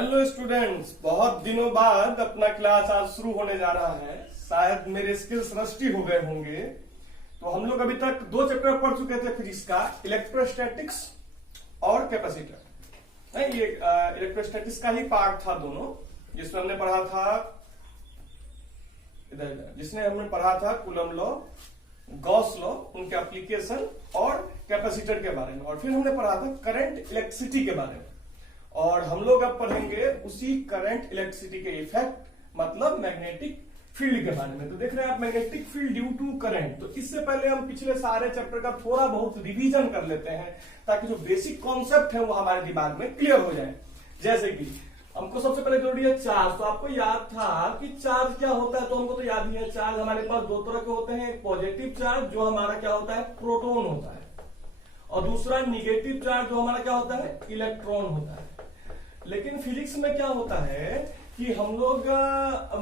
Hello students, बहुत दिनों बाद अपना क्लास आज शुरू होने जा रहा है। शायद मेरे स्किल्स रस्टी हो गए होंगे। तो हम लोग अभी तक दो चैप्टर पढ़ चुके थे फिजिक्स का, इलेक्ट्रोस्टैटिक्स और कैपेसिटर। ये इलेक्ट्रोस्टैटिक्स का ही पार्ट था दोनों, जिसमें हमने पढ़ा था जिसने हमने पढ़ा था कूलम लॉ, गॉस लॉ, उनके एप्लीकेशन और कैपेसिटर के बारे में। और फिर हमने पढ़ा था करंट इलेक्ट्रिसिटी के बारे में। और हम लोग अब पढ़ेंगे उसी करंट इलेक्ट्रिसिटी के इफेक्ट, मतलब मैग्नेटिक फील्ड के बारे में। तो देख रहे हैं आप, magnetic field due to current. तो इससे पहले हम पिछले सारे चैप्टर का थोड़ा बहुत रिवीजन कर लेते हैं, ताकि जो बेसिक कॉन्सेप्ट है वो हमारे दिमाग में क्लियर हो जाए। जैसे कि हमको सबसे पहले जरूरी है चार्ज। तो आपको याद था कि चार्ज क्या होता है, तो हमको तो याद ही है। चार्ज हमारे पास दो तरह के होते हैं, एक पॉजिटिव चार्ज जो हमारा क्या होता है, प्रोटॉन होता है, और दूसरा निगेटिव चार्ज जो हमारा क्या होता है, इलेक्ट्रॉन होता है। लेकिन फिजिक्स में क्या होता है कि हम लोग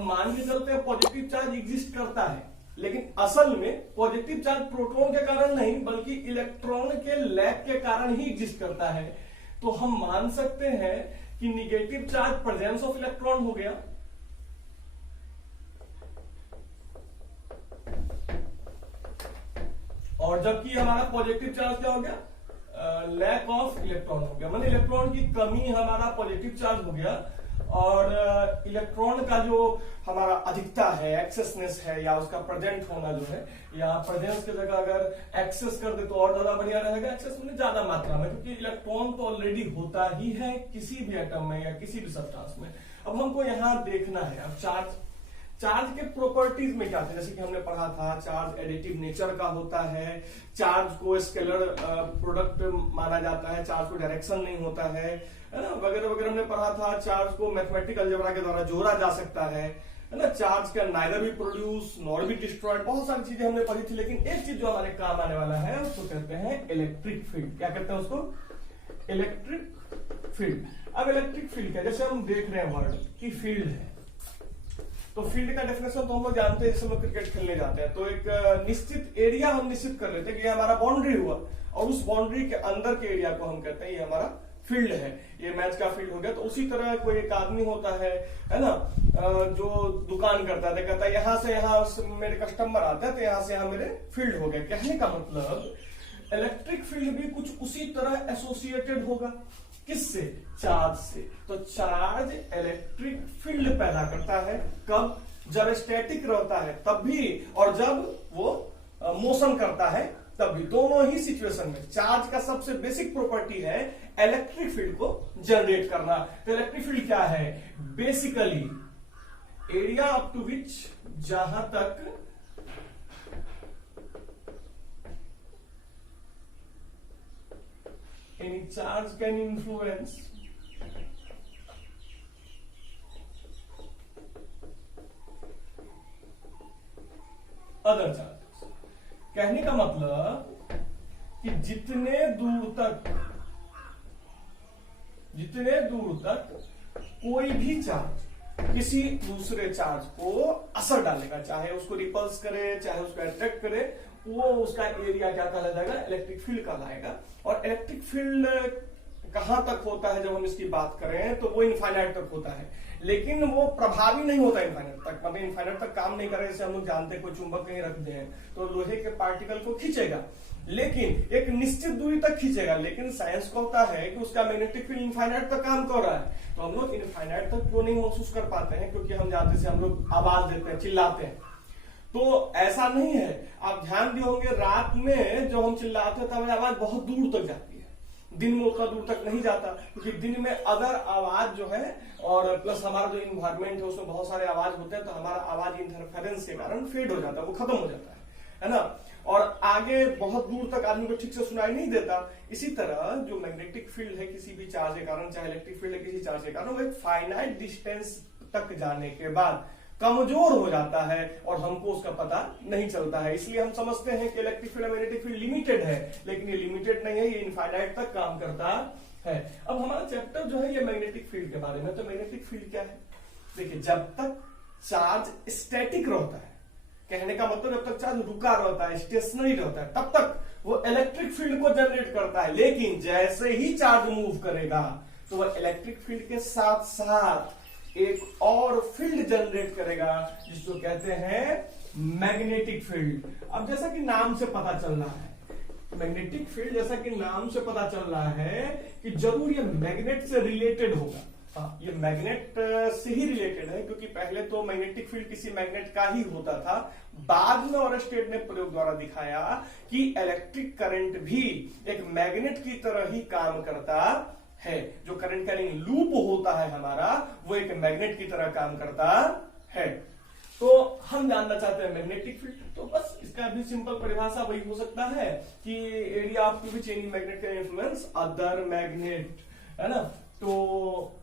मान के चलते हैं पॉजिटिव चार्ज एग्जिस्ट करता है, लेकिन असल में पॉजिटिव चार्ज प्रोटॉन के कारण नहीं, बल्कि इलेक्ट्रॉन के लैक के कारण ही एग्जिस्ट करता है। तो हम मान सकते हैं कि negative charge presence of electron हो गया, और जबकि हमारा पॉजिटिव चार्ज क्या हो गया, लैक ऑफ इलेक्ट्रॉन हो गया। मतलब इलेक्ट्रॉन की कमी हमारा पॉजिटिव चार्ज हो गया, और इलेक्ट्रॉन का जो हमारा अधिकता है, एक्सेसनेस है, या उसका प्रेजेंट होना जो है, या प्रेजेंस की जगह अगर एक्सेस कर दे तो और ज्यादा बढ़िया रहेगा। एक्सेस में ज्यादा मात्रा में, क्योंकि इलेक्ट्रॉन तो ऑलरेडी होता ही है किसी भी एटम में या किसी भी सब्सटेंस में। अब हमको यहां देखना है अब चार्ज के प्रॉपर्टीज में क्या थे। जैसे कि हमने पढ़ा था, चार्ज एडिटिव नेचर का होता है, चार्ज को स्केलर प्रोडक्ट माना जाता है, चार्ज को डायरेक्शन नहीं होता है ना, वगैरह वगैरह हमने पढ़ा था। चार्ज को मैथमेटिकल अलजेब्रा के द्वारा जोड़ा जा सकता है ना। चार्ज का नाइदर भी प्रोड्यूस नॉर भी डिस्ट्रॉयड, बहुत सारी चीजें हमने पढ़ी थी। लेकिन एक चीज जो हमारे काम आने वाला है उसको कहते हैं इलेक्ट्रिक फील्ड। क्या कहते हैं उसको, इलेक्ट्रिक फील्ड। अब इलेक्ट्रिक फील्ड क्या, जैसे हम देख रहे हैं वर्ड की फील्ड है, तो फील्ड का डेफिनेशन तो हम लोग जानते हैं। जैसे हम लोग क्रिकेट खेलने जाते हैं तो एक निश्चित एरिया हम निश्चित कर लेते हैं कि ये हमारा बाउंड्री हुआ, और उस बाउंड्री के अंदर के एरिया को हम कहते हैं ये हमारा फील्ड है, ये मैच का फील्ड हो गया। तो उसी तरह कोई एक आदमी होता है ना, जो दुकान करता है, कहता है यहां से यहां मेरे कस्टमर आते हैं, तो यहां से यहां मेरे फील्ड हो गए। कहने का मतलब इलेक्ट्रिक फील्ड भी कुछ उसी तरह एसोसिएटेड होगा, किससे, चार्ज से। तो चार्ज इलेक्ट्रिक फील्ड पैदा करता है, कब, जब स्टैटिक रहता है तब भी, और जब वो मोशन करता है तब भी। दोनों ही सिचुएशन में चार्ज का सबसे बेसिक प्रॉपर्टी है इलेक्ट्रिक फील्ड को जनरेट करना। तो इलेक्ट्रिक फील्ड क्या है, बेसिकली एरिया अप टू विच, जहां तक any charge can influence other charges। कहने का मतलब कि जितने दूर तक कोई भी चार्ज किसी दूसरे चार्ज को असर डालेगा, चाहे उसको रिपल्स करे, चाहे उसको अट्रैक्ट करे, वो उसका एरिया क्या कहला जाएगा, इलेक्ट्रिक फील्ड कहलाएगा। और इलेक्ट्रिक फील्ड कहां तक होता है, जब हम इसकी बात करें तो वो इनफाइनाइट तक होता है, लेकिन वो प्रभावी नहीं होता इनफाइनाइट तक। मतलब इनफाइनाइट तक काम नहीं करेगा। जैसे हम लोग जानते हैं कोई चुंबक कहीं रख दे तो लोहे के पार्टिकल को खींचेगा, लेकिन एक निश्चित दूरी तक खींचेगा। लेकिन साइंस को होता है कि उसका मैग्नेटिक फील्ड इनफाइनाइट तक काम कर रहा है। तो हम लोग इनफाइनाइट तक क्यों नहीं महसूस कर पाते हैं, क्योंकि हम जानते हैं हम लोग आवाज देते हैं, चिल्लाते हैं। तो ऐसा नहीं है। आप ध्यान दिए होंगे, रात में जो हम चिल्लाते हैं तब आवाज बहुत दूर तक जाती है, दिन में उतना दूर तक नहीं जाता। क्योंकि दिन में अगर आवाज जो है, और प्लस हमारा जो इन्वायरमेंट है उसमें बहुत सारे आवाज होते हैं, तो हमारा आवाज इंटरफेरेंस के कारण फेड हो जाता है, वो खत्म हो जाता है ना, और आगे बहुत दूर तक आदमी को ठीक से सुनाई नहीं देता। इसी तरह जो मैग्नेटिक फील्ड है किसी भी चार्ज के कारण, चाहे इलेक्ट्रिक फील्ड है किसी चार्ज के कारण, वो एक फाइनाइट डिस्टेंस तक जाने के बाद कमजोर हो जाता है, और हमको उसका पता नहीं चलता है। इसलिए हम समझते हैं कि electric field magnetic field limited है, लेकिन ये लिमिटेड नहीं है, ये इनफाइनाइट तक काम करता है। अब हमारा चैप्टर जो है ये मैग्नेटिक फील्ड के बारे में। तो मैग्नेटिक फील्ड क्या है, देखिए, जब तक चार्ज स्टैटिक रहता है, कहने का मतलब जब तक चार्ज रुका रहता है, स्टेशनरी रहता है, तब तक वो इलेक्ट्रिक फील्ड को जनरेट करता है। लेकिन जैसे ही चार्ज मूव करेगा तो वह इलेक्ट्रिक फील्ड के साथ साथ एक और फील्ड जनरेट करेगा जिसको कहते हैं मैग्नेटिक फील्ड। अब जैसा कि नाम से पता चल रहा है, मैग्नेटिक फील्ड जैसा कि नाम से पता चल रहा है कि जरूर ये मैग्नेट से रिलेटेड होगा। हाँ, ये मैग्नेट से ही रिलेटेड है, क्योंकि पहले तो मैग्नेटिक फील्ड किसी मैग्नेट का ही होता था। बाद में ऑरस्टेड ने प्रयोग द्वारा दिखाया कि इलेक्ट्रिक करंट भी एक मैग्नेट की तरह ही काम करता है। जो करंट कैरिंग लूप होता है हमारा, वो एक मैग्नेट की तरह काम करता है। तो हम जानना चाहते हैं मैग्नेटिक फील्ड, तो बस इसका भी सिंपल परिभाषा वही हो सकता है कि area of to which any magnet can influence other magnet, है ना। तो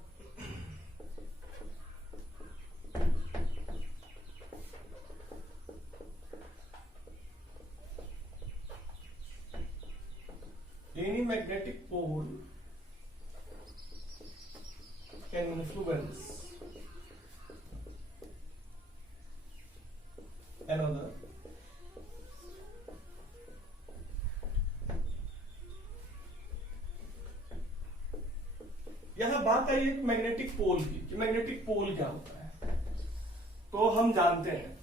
any magnetic pole can influence another यह बात आई एक मैग्नेटिक पोल की कि मैग्नेटिक पोल क्या होता है। तो हम जानते हैं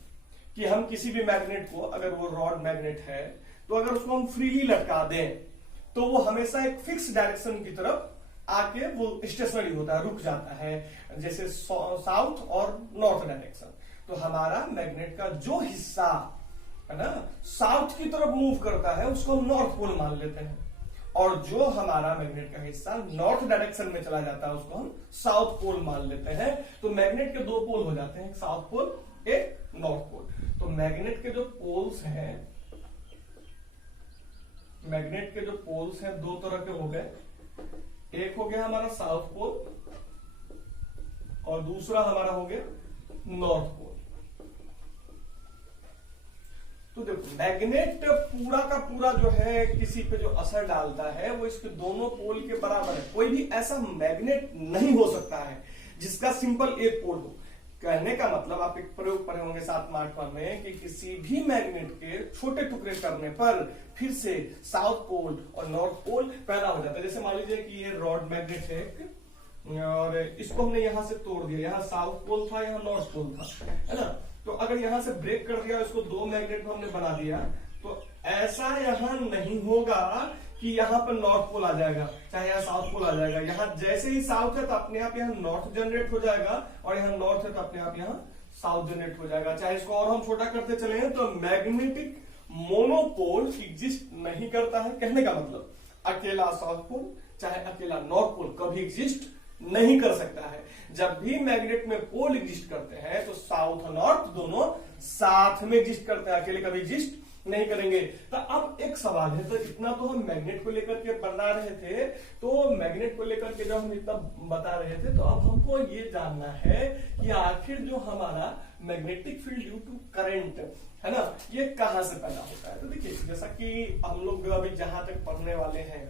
कि हम किसी भी मैग्नेट को, अगर वो रॉड मैग्नेट है, तो अगर उसको हम फ्रीली लटका दें तो वो हमेशा एक फिक्स डायरेक्शन की तरफ आके वो स्टेशनरी होता है, रुक जाता है, जैसे साउथ और नॉर्थ डायरेक्शन। तो हमारा मैग्नेट का जो हिस्सा है ना साउथ की तरफ मूव करता है उसको हम नॉर्थ पोल मान लेते हैं, और जो हमारा मैग्नेट का हिस्सा नॉर्थ डायरेक्शन में चला जाता है उसको हम साउथ पोल मान लेते हैं। तो मैग्नेट के दो पोल हो जाते हैं, एक साउथ पोल, एक नॉर्थ पोल। तो मैग्नेट के जो पोल्स हैं, मैग्नेट के जो पोल्स हैं दो तरह के हो गए। एक हो गया हमारा साउथ पोल और दूसरा हमारा हो गया नॉर्थ पोल। तो देखो मैग्नेट पूरा का पूरा जो है किसी पे जो असर डालता है वो इसके दोनों पोल के बराबर है। कोई भी ऐसा मैग्नेट नहीं हो सकता है जिसका सिंपल एक पोल हो। कहने का मतलब आप एक प्रयोग पढ़े होंगे 7वां 8वां में कि किसी भी मैग्नेट के छोटे टुकड़े करने पर फिर से साउथ पोल और नॉर्थ पोल पैदा हो जाता है। जैसे मान लीजिए कि ये रॉड मैग्नेट है और इसको हमने यहां से तोड़ दिया, यहाँ साउथ पोल था, यहाँ नॉर्थ पोल था, है ना। तो अगर यहां से ब्रेक कर दिया, इसको दो मैग्नेट हमने बना दिया, तो ऐसा यहां नहीं होगा कि यहाँ पर नॉर्थ पोल आ जाएगा, चाहे यहाँ साउथ पोल आ जाएगा। यहाँ जैसे ही साउथ है तो अपने आप यहाँ नॉर्थ जनरेट हो जाएगा, और यहाँ नॉर्थ है तो अपने आप यहाँ साउथ जनरेट हो जाएगा। चाहे इसको और हम छोटा करते चले हैं तो मैग्नेटिक मोनोपोल एग्जिस्ट नहीं करता है। कहने का मतलब अकेला साउथ पोल चाहे अकेला नॉर्थ पोल कभी एग्जिस्ट नहीं कर सकता है। जब भी मैग्नेट में पोल एग्जिस्ट करते हैं तो साउथ और नॉर्थ दोनों साथ में एग्जिस्ट करते हैं, अकेले कभी एग्जिस्ट नहीं करेंगे। तो अब एक सवाल है, तो इतना तो हम मैग्नेट को लेकर के बता रहे थे, तो मैग्नेट को लेकर के जब हम इतना बता रहे थे तो अब हमको ये जानना है कि आखिर जो हमारा magnetic field due to current है ना, ये कहां से पैदा होता है। तो देखिए जैसा कि हम लोग अभी जहां तक पढ़ने वाले हैं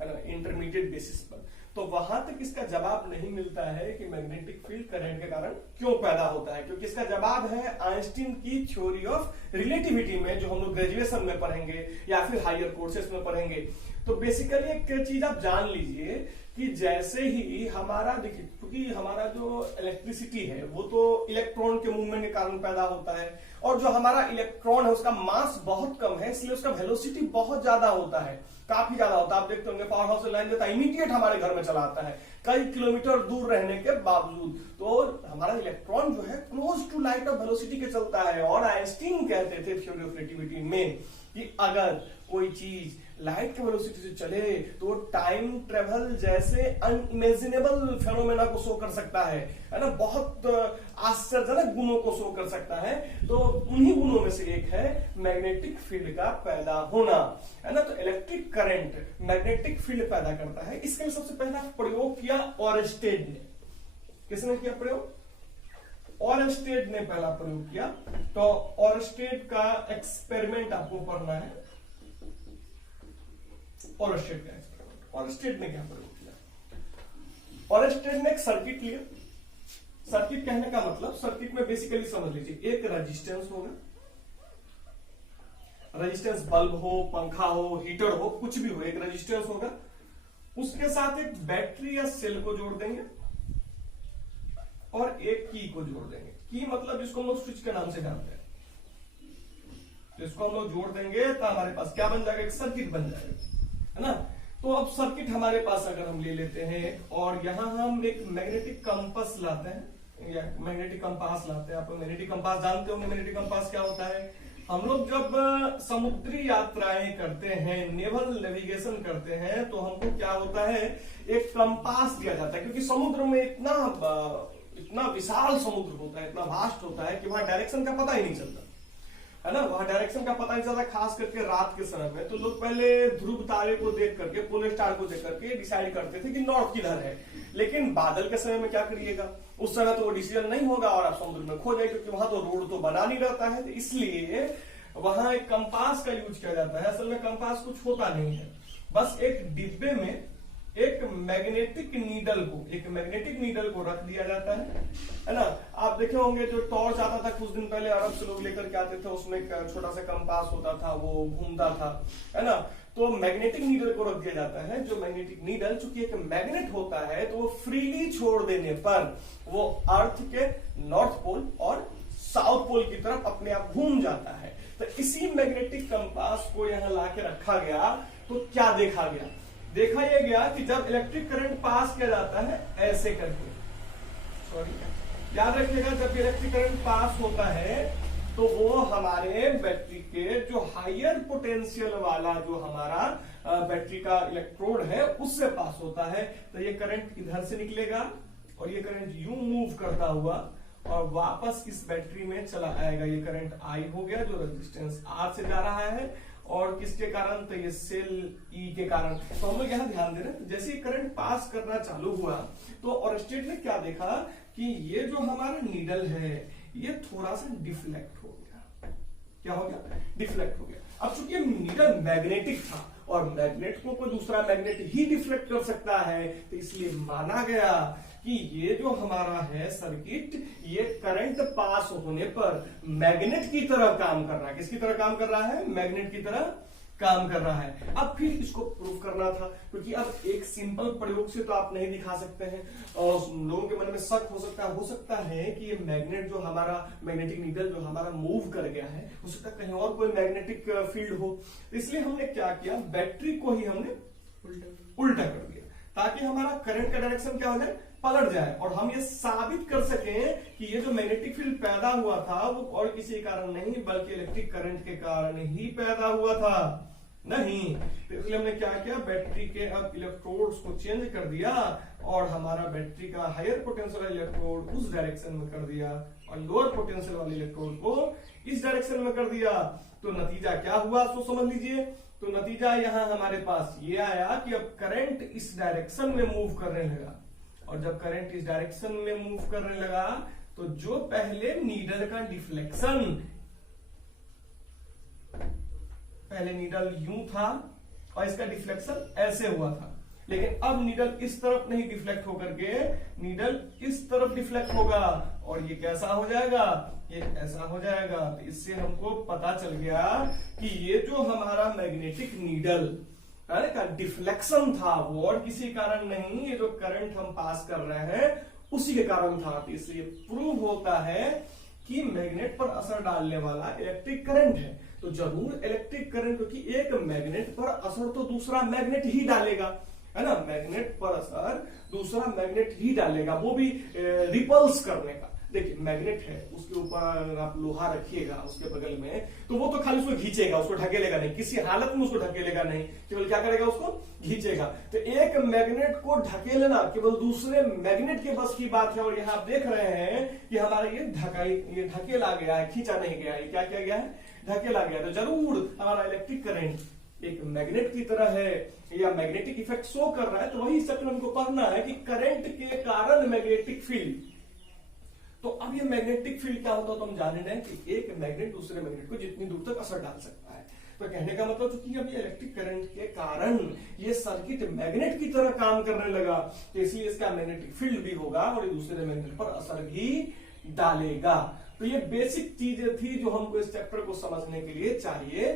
है ना इंटरमीडिएट बेसिस पर, तो वहां तक इसका जवाब नहीं मिलता है कि मैग्नेटिक फील्ड करंट के कारण क्यों पैदा होता है, क्योंकि इसका जवाब है आइंस्टीन की थ्योरी ऑफ रिलेटिविटी में, जो हम लोग ग्रेजुएशन में पढ़ेंगे या फिर हायर कोर्सेज में पढ़ेंगे। तो बेसिकली एक चीज आप जान लीजिए कि जैसे ही हमारा देखिए, क्योंकि हमारा जो इलेक्ट्रिसिटी है वो तो इलेक्ट्रॉन के मूवमेंट के कारण पैदा होता है, और जो हमारा इलेक्ट्रॉन है उसका मास बहुत कम है, इसलिए उसका वेलोसिटी बहुत ज्यादा होता है, काफी ज्यादा होता है। आप देखते होंगे पावर हाउस लाइन देता है, इमीडिएट हमारे घर में चला आता है कई किलोमीटर दूर रहने के बावजूद। तो हमारा इलेक्ट्रॉन जो है close to light of velocity के चलता है, और आइंस्टीन कहते थे थ्योरी ऑफ रिलेटिविटी में कि अगर कोई चीज लाइट के वेलोसिटी से चले तो टाइम ट्रेवल जैसे अनइमेजिनेबल फेनोमेना को शो कर सकता है ना, बहुत आश्चर्यजनक गुणों को शो कर सकता है। तो उन्हीं गुणों में से एक है मैग्नेटिक फील्ड का पैदा होना, है ना। तो इलेक्ट्रिक करंट मैग्नेटिक फील्ड पैदा करता है। इसके लिए सबसे पहला प्रयोग किया ऑरस्टेड ने। किसने किया प्रयोग? ऑरस्टेड ने पहला प्रयोग किया। तो ऑरस्टेड का एक्सपेरिमेंट आपको पढ़ना है, ऑरस्टेड का एक्सपेरिमेंट। ऑरस्टेड ने क्या प्रयोग किया? ऑरस्टेड ने एक सर्किट लिया। सर्किट कहने का मतलब, सर्किट में बेसिकली समझ लीजिए एक रेजिस्टेंस होगा, रेजिस्टेंस बल्ब हो, पंखा हो, हीटर हो, कुछ भी हो, एक रेजिस्टेंस होगा, उसके साथ एक बैटरी या सेल को जोड़ देंगे और एक की को जोड़ देंगे। की मतलब जिसको हम लोग स्विच के नाम से जानते हैं, जिसको हम लोग जोड़ देंगे तो हमारे पास क्या बन जाएगा, एक सर्किट बन जाएगा, है ना। तो अब सर्किट हमारे पास अगर हम ले लेते हैं और यहां हम एक मैग्नेटिक कंपास लाते हैं या मैग्नेटिक कंपास लाते हैं। आप मैग्नेटिक कंपास जानते होंगे, मैग्नेटिक कंपास क्या होता है। हम लोग जब समुद्री यात्राएं करते हैं, नेवल नेविगेशन करते हैं, तो हमको क्या होता है, एक कंपास दिया जाता है, क्योंकि समुद्र में इतना विशाल समुद्र होता है, इतना वास्ट होता है कि वहां डायरेक्शन का पता ही नहीं चलता, है ना। वहां डायरेक्शन का पता नहीं चलता, खास करके रात के समय में। तो लोग पहले ध्रुव तारे को देख करके, पोलर स्टार को देख करके डिसाइड करते थे कि नॉर्थ किधर है। लेकिन बादल के समय में क्या करिएगा, उस समय तो वो डिसीजन नहीं होगा और आप समुद्र में खो जाए, क्योंकि वहां तो रोड तो बना नहीं रहता है। तो इसलिए वहां एक कंपास का यूज किया जाता है। असल में कंपास कुछ होता नहीं है, बस एक डिब्बे में एक मैग्नेटिक नीडल को रख दिया जाता है ना। आप देखे होंगे जो टॉर्च आता था कुछ दिन पहले, अरब से लोग लेकर के आते थे, उसमें एक छोटा सा कंपास होता था, वो घूमता था, है ना। तो मैग्नेटिक नीडल को रख दिया जाता है। जो मैग्नेटिक नीडल चूंकि एक मैग्नेट होता है, तो वो फ्रीली छोड़ देने पर वो अर्थ के नॉर्थ पोल और साउथ पोल की तरफ अपने आप घूम जाता है। तो इसी मैग्नेटिक कंपास को यहां लाके रखा गया, तो क्या देखा गया, देखा यह गया कि जब इलेक्ट्रिक करंट पास किया जाता है ऐसे करके, याद रखिएगा, जब इलेक्ट्रिक करंट पास होता है तो वो हमारे बैटरी के जो हायर पोटेंशियल वाला जो हमारा बैटरी का इलेक्ट्रोड है उससे पास होता है। तो ये करंट इधर से निकलेगा और ये करंट यूं मूव करता हुआ और वापस इस बैटरी में चला आएगा। ये करंट आई हो गया जो रेजिस्टेंस आर से जा रहा है, और किसके कारण, तो ये सेल ई के कारण। तो हम लोग यहाँ ध्यान दे रहे हैं, जैसे करंट पास करना चालू हुआ तो ऑरस्टेड ने क्या देखा कि ये जो हमारा नीडल है ये थोड़ा सा डिफ्लेक्ट हो गया। क्या हो गया, डिफ्लेक्ट हो गया। अब चूंकि नीडल मैग्नेटिक था और मैग्नेट को कोई दूसरा मैग्नेट ही डिफ्लेक्ट कर सकता है, तो इसलिए माना गया कि ये जो हमारा है सर्किट, ये करंट पास होने पर मैग्नेट की तरह काम कर रहा है। किसकी तरह काम कर रहा है, मैग्नेट की तरह काम कर रहा है। अब फिर इसको प्रूव करना था, क्योंकि अब एक सिंपल प्रयोग से तो आप नहीं दिखा सकते हैं, और लोगों के मन में शक हो सकता है कि ये मैग्नेट जो हमारा मैग्नेटिक नीडल जो हमारा मूव कर गया है, हो सकता है कहीं और कोई मैग्नेटिक फील्ड हो। इसलिए हमने क्या किया, बैटरी को ही हमने उल्टा कर दिया, ताकि हमारा करंट का डायरेक्शन क्या हो जाए, पलट जाए, और हम ये साबित कर सकें कि ये जो मैग्नेटिक फील्ड पैदा हुआ था वो और किसी कारण नहीं बल्कि इलेक्ट्रिक करंट के कारण ही पैदा हुआ था। नहीं, तो इसलिए हमने क्या किया, बैटरी के अब इलेक्ट्रोड्स को चेंज कर दिया और हमारा बैटरी का हायर पोटेंशियल इलेक्ट्रोड उस डायरेक्शन में कर दिया और लोअर पोटेंशियल वाले इलेक्ट्रोड को इस डायरेक्शन में कर दिया। तो नतीजा क्या हुआ, सो समझ लीजिए। तो नतीजा यहां हमारे पास ये आया कि अब करंट इस डायरेक्शन में मूव करने लगा, और जब करंट इस डायरेक्शन में मूव करने लगा तो जो पहले नीडल का डिफ्लेक्शन, पहले नीडल यूं था और इसका डिफ्लेक्शन ऐसे हुआ था, लेकिन अब नीडल इस तरफ नहीं डिफ्लेक्ट होकर के नीडल इस तरफ डिफ्लेक्ट होगा, और ये कैसा हो जाएगा, ये ऐसा हो जाएगा। तो इससे हमको पता चल गया कि ये जो हमारा मैग्नेटिक नीडल का डिफ्लेक्शन था वो और किसी कारण नहीं, ये जो करंट हम पास कर रहे हैं उसी के कारण था। तो इससे ये प्रूव होता है कि मैग्नेट पर असर डालने वाला इलेक्ट्रिक करंट है। तो जरूर इलेक्ट्रिक करंट, क्योंकि एक मैग्नेट पर असर तो दूसरा मैग्नेट ही डालेगा, है ना। मैग्नेट पर असर दूसरा मैग्नेट ही डालेगा, वो भी रिपल्स करने का। देखिए मैग्नेट है, उसके ऊपर आप लोहा रखिएगा उसके बगल में, तो वो तो खाली उसको खींचेगा, उसको ढकेलेगा नहीं, किसी हालत में उसको ढकेलेगा नहीं, केवल क्या करेगा, उसको खींचेगा। तो एक मैग्नेट को ढकेलना केवल दूसरे मैग्नेट के बस की बात है। और यहाँ आप देख रहे हैं कि हमारा ये ढकेला गया है, खींचा नहीं गया है। क्या किया गया है, ढकेला गया। तो जरूर हमारा इलेक्ट्रिक करंट एक मैग्नेट की तरह है या मैग्नेटिक इफेक्ट शो कर रहा है। तो वही चैप्टर हमको पढ़ना है कि करंट के कारण मैग्नेटिक फील्ड। तो अब ये मैग्नेटिक फील्ड क्या होता है, तो हम जान रहे हैं कि एक मैग्नेट दूसरे मैग्नेट को जितनी दूर तक असर डाल सकता है। तो कहने का मतलब चूंकि अब ये इलेक्ट्रिक करंट के कारण ये सर्किट मैग्नेट की तरह काम करने लगा, तो इसलिए इसका मैग्नेटिक फील्ड भी होगा और ये दूसरे मैग्नेट पर असर भी डालेगा। तो ये बेसिक चीजें थी जो हमको इस चैप्टर को समझने के लिए चाहिए